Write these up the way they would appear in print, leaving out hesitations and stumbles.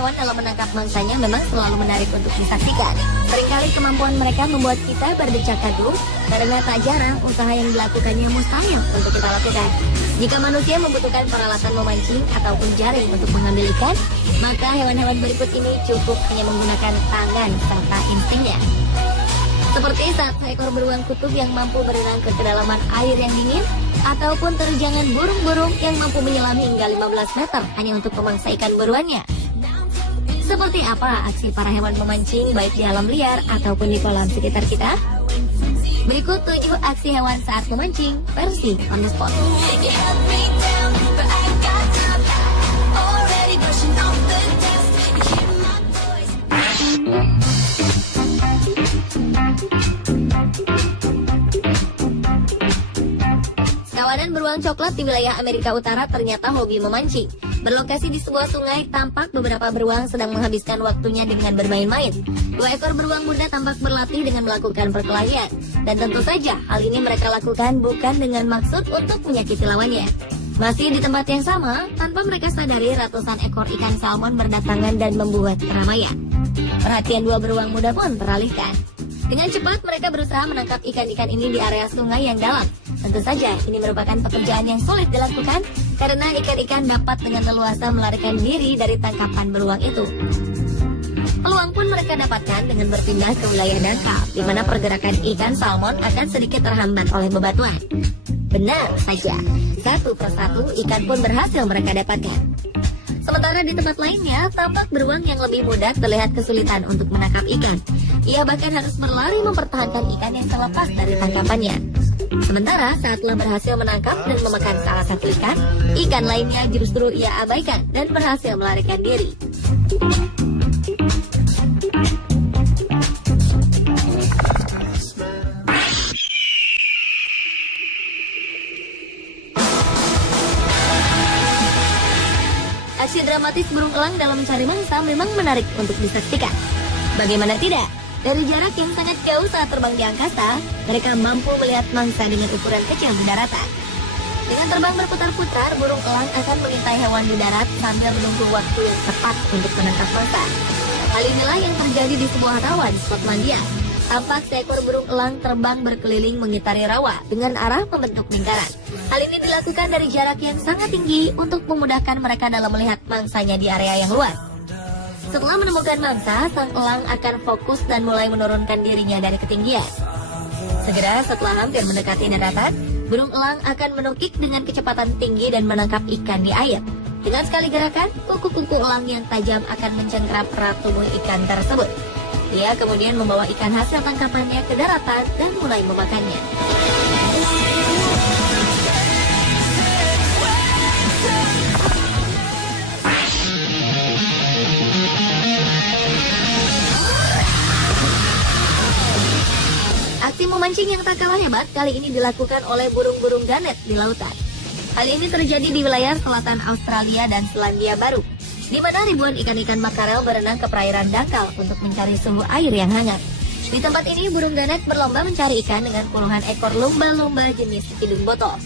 hewan dalam menangkap mangsanya memang selalu menarik untuk disaksikan. Seringkali kemampuan mereka membuat kita berdecak kagum, karena tak jarang usaha yang dilakukannya mustahil untuk kita lakukan. Jika manusia membutuhkan peralatan memancing ataupun jaring untuk mengambil ikan, maka hewan-hewan berikut ini cukup hanya menggunakan tangan serta instingnya. Seperti saat seekor beruang kutub yang mampu berenang ke kedalaman air yang dingin, ataupun terjangan burung-burung yang mampu menyelam hingga 15 meter hanya untuk memangsa ikan buruannya. Seperti apa aksi para hewan memancing baik di alam liar ataupun di kolam sekitar kita? Berikut 7 aksi hewan saat memancing versi on the spot. Kawanan beruang coklat di wilayah Amerika Utara ternyata hobi memancing. Berlokasi di sebuah sungai, tampak beberapa beruang sedang menghabiskan waktunya dengan bermain-main. 2 ekor beruang muda tampak berlatih dengan melakukan perkelahian. Dan tentu saja, hal ini mereka lakukan bukan dengan maksud untuk menyakiti lawannya. Masih di tempat yang sama, tanpa mereka sadari ratusan ekor ikan salmon berdatangan dan membuat keramaian. Perhatian 2 beruang muda pun teralihkan. Dengan cepat mereka berusaha menangkap ikan-ikan ini di area sungai yang dalam. Tentu saja ini merupakan pekerjaan yang sulit dilakukan karena ikan-ikan dapat dengan leluasa melarikan diri dari tangkapan beruang itu. Peluang pun mereka dapatkan dengan berpindah ke wilayah dangkal, di mana pergerakan ikan salmon akan sedikit terhambat oleh bebatuan. Benar saja, satu persatu ikan pun berhasil mereka dapatkan. Sementara di tempat lainnya, tampak beruang yang lebih muda terlihat kesulitan untuk menangkap ikan. Ia bahkan harus berlari mempertahankan ikan yang terlepas dari tangkapannya. Sementara saat telah berhasil menangkap dan memakan salah satu ikan lainnya justru ia abaikan dan berhasil melarikan diri. Aksi dramatis burung elang dalam mencari mangsa memang menarik untuk disaksikan. Bagaimana tidak? Dari jarak yang sangat jauh saat terbang di angkasa, mereka mampu melihat mangsa dengan ukuran kecil di daratan. Dengan terbang berputar-putar, burung elang akan mengintai hewan di darat sambil menunggu waktu yang tepat untuk menangkap mangsa. Hal inilah yang terjadi di sebuah rawa di Skotlandia. Tampak seekor burung elang terbang berkeliling mengitari rawa dengan arah membentuk lingkaran. Hal ini dilakukan dari jarak yang sangat tinggi untuk memudahkan mereka dalam melihat mangsanya di area yang luas. Setelah menemukan mangsa, sang elang akan fokus dan mulai menurunkan dirinya dari ketinggian. Segera setelah hampir mendekati daratan, burung elang akan menukik dengan kecepatan tinggi dan menangkap ikan di air. Dengan sekali gerakan, kuku-kuku elang yang tajam akan mencengkram erat tubuh ikan tersebut. Dia kemudian membawa ikan hasil tangkapannya ke daratan dan mulai memakannya. Aksi memancing yang tak kalah hebat kali ini dilakukan oleh burung-burung ganet di lautan. Hal ini terjadi di wilayah selatan Australia dan Selandia Baru, di mana ribuan ikan-ikan makarel berenang ke perairan dangkal untuk mencari suhu air yang hangat. Di tempat ini, burung ganet berlomba mencari ikan dengan puluhan ekor lumba-lumba jenis hidung botol.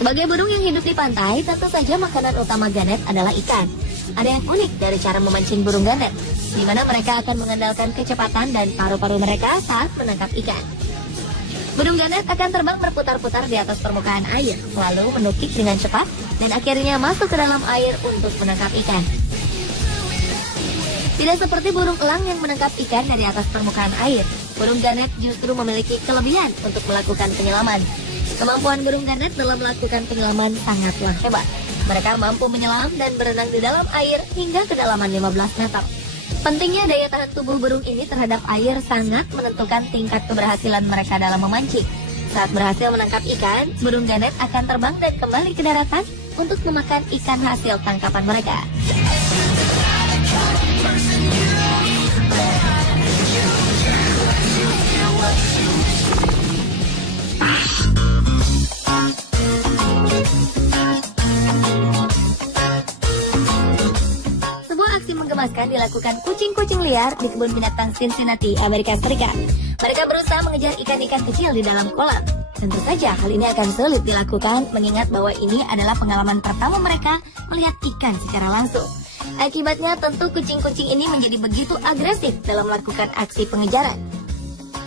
Sebagai burung yang hidup di pantai, tentu saja makanan utama ganet adalah ikan. Ada yang unik dari cara memancing burung ganet, di mana mereka akan mengandalkan kecepatan dan paru-paru mereka saat menangkap ikan. Burung ganet akan terbang berputar-putar di atas permukaan air, lalu menukik dengan cepat dan akhirnya masuk ke dalam air untuk menangkap ikan. Tidak seperti burung elang yang menangkap ikan dari atas permukaan air, burung ganet justru memiliki kelebihan untuk melakukan penyelaman. Kemampuan burung ganet dalam melakukan penyelaman sangatlah hebat. Mereka mampu menyelam dan berenang di dalam air hingga kedalaman 15 meter. Pentingnya daya tahan tubuh burung ini terhadap air sangat menentukan tingkat keberhasilan mereka dalam memancing. Saat berhasil menangkap ikan, burung ganet akan terbang dan kembali ke daratan untuk memakan ikan hasil tangkapan mereka. Menggemaskan dilakukan kucing-kucing liar di kebun binatang Cincinnati, Amerika Serikat. Mereka berusaha mengejar ikan-ikan kecil di dalam kolam. Tentu saja hal ini akan sulit dilakukan mengingat bahwa ini adalah pengalaman pertama mereka melihat ikan secara langsung. Akibatnya tentu kucing-kucing ini menjadi begitu agresif dalam melakukan aksi pengejaran.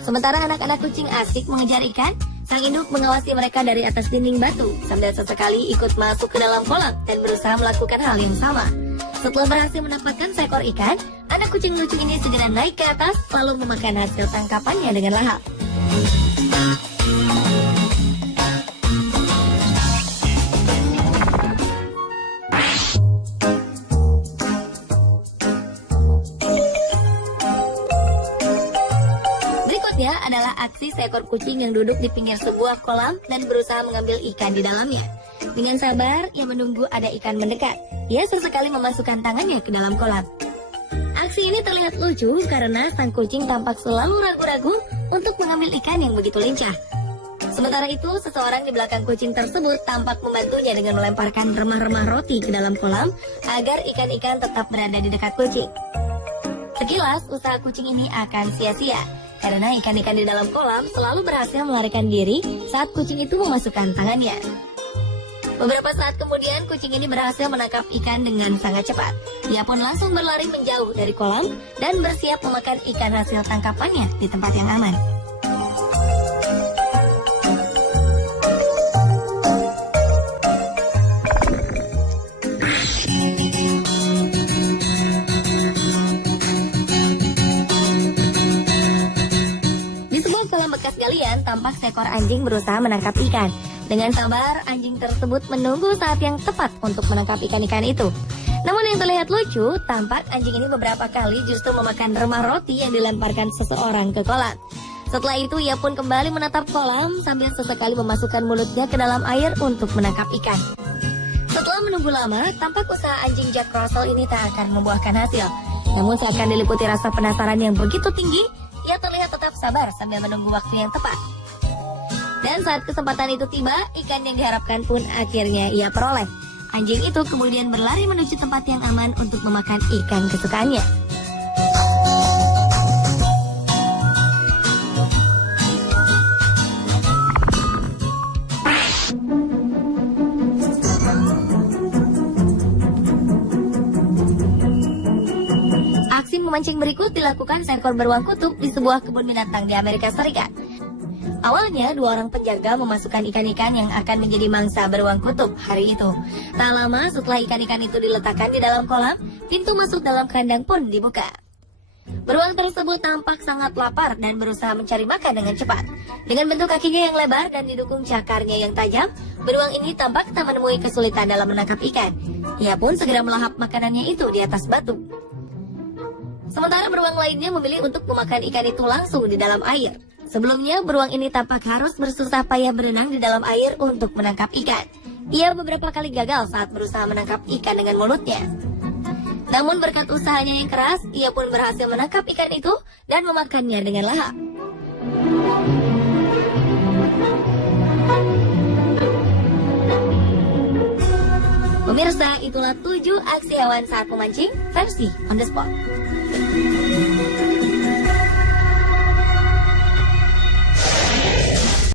Sementara anak-anak kucing asik mengejar ikan, sang induk mengawasi mereka dari atas dinding batu sambil sesekali ikut masuk ke dalam kolam dan berusaha melakukan hal yang sama. Setelah berhasil mendapatkan seekor ikan, anak kucing lucu ini segera naik ke atas lalu memakan hasil tangkapannya dengan lahap. Berikutnya adalah aksi seekor kucing yang duduk di pinggir sebuah kolam dan berusaha mengambil ikan di dalamnya. Dengan sabar, ia menunggu ada ikan mendekat. Ia sesekali memasukkan tangannya ke dalam kolam. Aksi ini terlihat lucu karena sang kucing tampak selalu ragu-ragu untuk mengambil ikan yang begitu lincah. Sementara itu, seseorang di belakang kucing tersebut tampak membantunya dengan melemparkan remah-remah roti ke dalam kolam agar ikan-ikan tetap berada di dekat kucing. Sekilas, usaha kucing ini akan sia-sia karena ikan-ikan di dalam kolam selalu berhasil melarikan diri saat kucing itu memasukkan tangannya. Beberapa saat kemudian, kucing ini berhasil menangkap ikan dengan sangat cepat. Ia pun langsung berlari menjauh dari kolam dan bersiap memakan ikan hasil tangkapannya di tempat yang aman. Di sebuah kolam bekas galian, tampak seekor anjing berusaha menangkap ikan. Dengan sabar, anjing tersebut menunggu saat yang tepat untuk menangkap ikan-ikan itu. Namun yang terlihat lucu, tampak anjing ini beberapa kali justru memakan remah roti yang dilemparkan seseorang ke kolam. Setelah itu, ia pun kembali menatap kolam sambil sesekali memasukkan mulutnya ke dalam air untuk menangkap ikan. Setelah menunggu lama, tampak usaha anjing Jack Russell ini tak akan membuahkan hasil. Namun seakan diliputi rasa penasaran yang begitu tinggi, ia terlihat tetap sabar sambil menunggu waktu yang tepat. Dan saat kesempatan itu tiba, ikan yang diharapkan pun akhirnya ia peroleh. Anjing itu kemudian berlari menuju tempat yang aman untuk memakan ikan kesukaannya. Aksi memancing berikut dilakukan seekor beruang kutub di sebuah kebun binatang di Amerika Serikat. Awalnya, 2 orang penjaga memasukkan ikan-ikan yang akan menjadi mangsa beruang kutub hari itu. Tak lama setelah ikan-ikan itu diletakkan di dalam kolam, pintu masuk dalam kandang pun dibuka. Beruang tersebut tampak sangat lapar dan berusaha mencari makan dengan cepat. Dengan bentuk kakinya yang lebar dan didukung cakarnya yang tajam, beruang ini tampak tak menemui kesulitan dalam menangkap ikan. Ia pun segera melahap makanannya itu di atas batu. Sementara beruang lainnya memilih untuk memakan ikan itu langsung di dalam air. Sebelumnya, beruang ini tampak harus bersusah payah berenang di dalam air untuk menangkap ikan. Ia beberapa kali gagal saat berusaha menangkap ikan dengan mulutnya. Namun berkat usahanya yang keras, ia pun berhasil menangkap ikan itu dan memakannya dengan lahap. Pemirsa, itulah 7 aksi hewan saat memancing versi on the spot.